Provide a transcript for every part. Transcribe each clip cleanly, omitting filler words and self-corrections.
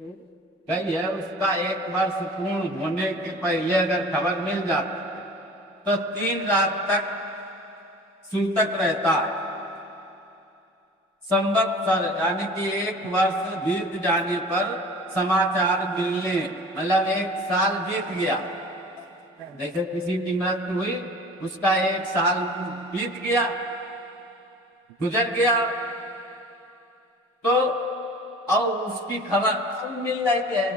कही है उसका 1 वर्ष पूर्ण होने के पहले अगर खबर मिल जाती तो 3 रात तक सूतक रहता है। संवत्सर यानी कि 1 वर्ष बीत जाने पर समाचार मिलने, मतलब 1 साल बीत गया। जैसे किसी की मृत्यु हुई, उसका 1 साल बीत गया, गुजर गया, तो और उसकी खबर मिल रही है,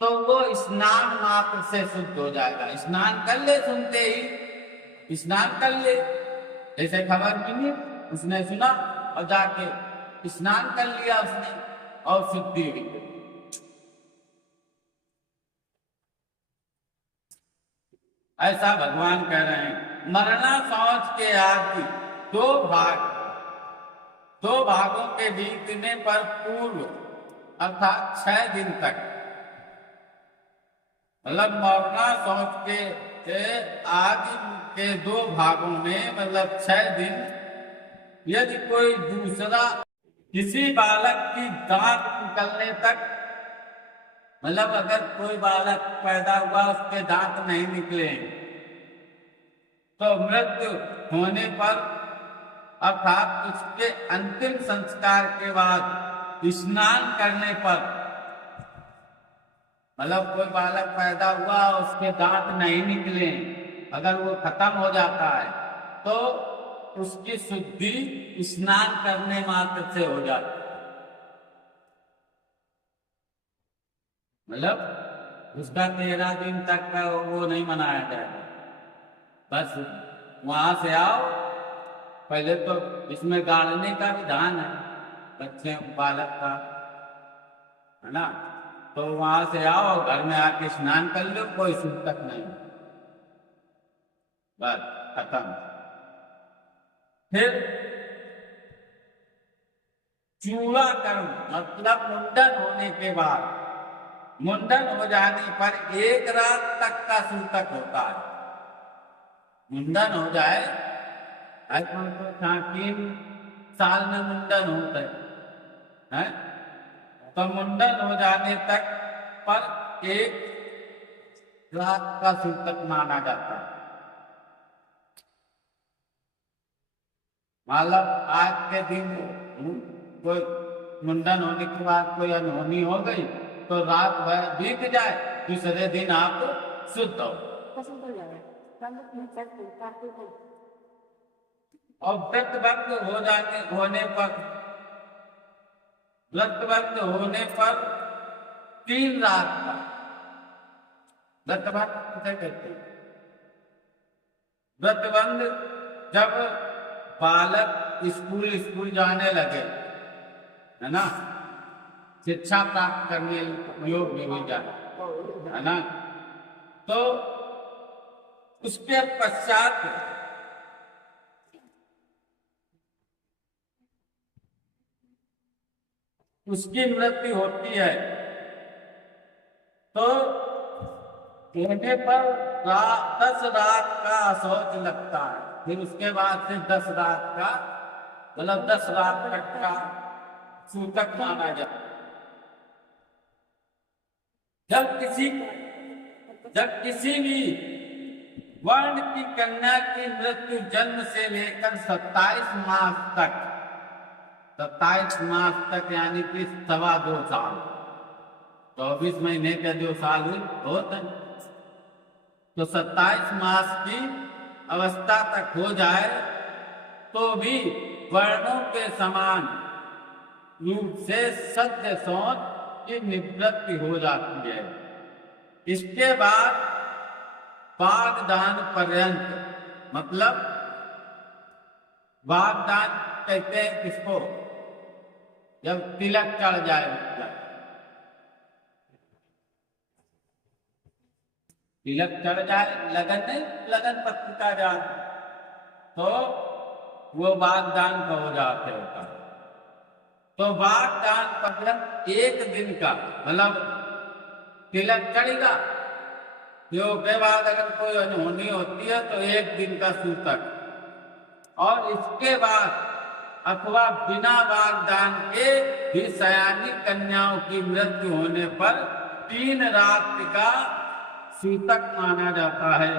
तो वो स्नान मात्र से शुद्ध हो जाएगा। स्नान कर ले, सुनते ही स्नान कर ले। जैसे खबर मिली, उसने सुना और जाके स्नान कर लिया उसने और शुद्धि हुई। ऐसा भगवान कह रहे हैं। मरना शौच के आदि दो भागों के बीतने पर पूर्व अर्थात 6 दिन तक, मतलब मरना शौच के आदि के 2 भागों में मतलब 6 दिन, यदि कोई दूसरा किसी बालक की दांत निकलने तक, मतलब अगर कोई बालक पैदा हुआ उसके दांत नहीं निकले तो मृत्यु होने पर अर्थात उसके अंतिम संस्कार के बाद स्नान करने पर, मतलब कोई बालक पैदा हुआ उसके दांत नहीं निकले, अगर वो खत्म हो जाता है तो उसकी शुद्धि स्नान करने मात्र से हो जाती है। मतलब उसका 13 दिन तक का वो नहीं मनाया जाएगा। बस वहां से आओ, पहले तो इसमें गाड़ने का विधान है बच्चे बालक का, है ना। तो वहां से आओ, घर में आके स्नान कर लो, कोई सूतक नहीं, बस खत्म। फिर चूड़ा कर्म, मतलब मुंडन होने के बाद, मुंडन हो जाने पर 1 रात तक का सूतक होता है। मुंडन हो जाए, ऐसा तो 3 साल में मुंडन होता है, तो मुंडन हो जाने तक पर 1 रात का सूतक माना जाता है। मतलब आज के दिन कोई मुंडन होने के बाद कोई अनहोनी हो गई तो रात भर बीत जाए, दूसरे दिन आप शुद्ध हो। और व्रतबंध होने पर 3 रात का व्रतबंध किसे कहते हैं? व्रतबंध जब बालक स्कूल जाने लगे, है ना, शिक्षा प्राप्त करने योग्य हो जाए, है ना, तो उसके पश्चात उसकी मृत्यु होती है, तो होने पर 10 रात का शौच लगता है। फिर उसके बाद से 10 रात का, मतलब 10 रात तक का सूतक माना जाता। जब किसी भी वर्ण की कन्या की मृत्यु जन्म से लेकर 27 मास तक यानी कि 2.25 साल, 24 महीने के 2 साल होते हैं, तो 27 मास की अवस्था तक हो जाए तो भी वर्णों के समान रूप से सत्य शौच की निवृत्ति हो जाती है। इसके बाद वागदान पर्यंत, मतलब वागदान कहते हैं किसको? जब तिलक चढ़ जाए, मतलब तिलक चढ़ जाए, लगन नहीं, लगन पत्रिका जाए, तो वो वागदान का हो जाते होता है। तो वागदान पर्यंत 1 दिन का, मतलब तिलक चढ़ेगा, के बाद अगर कोई अनहोनी होती है तो 1 दिन का सूतक, और इसके बाद अथवा बिना वागदान के भी सयानी कन्याओं की मृत्यु होने पर 3 रात का सूतक माना जाता है।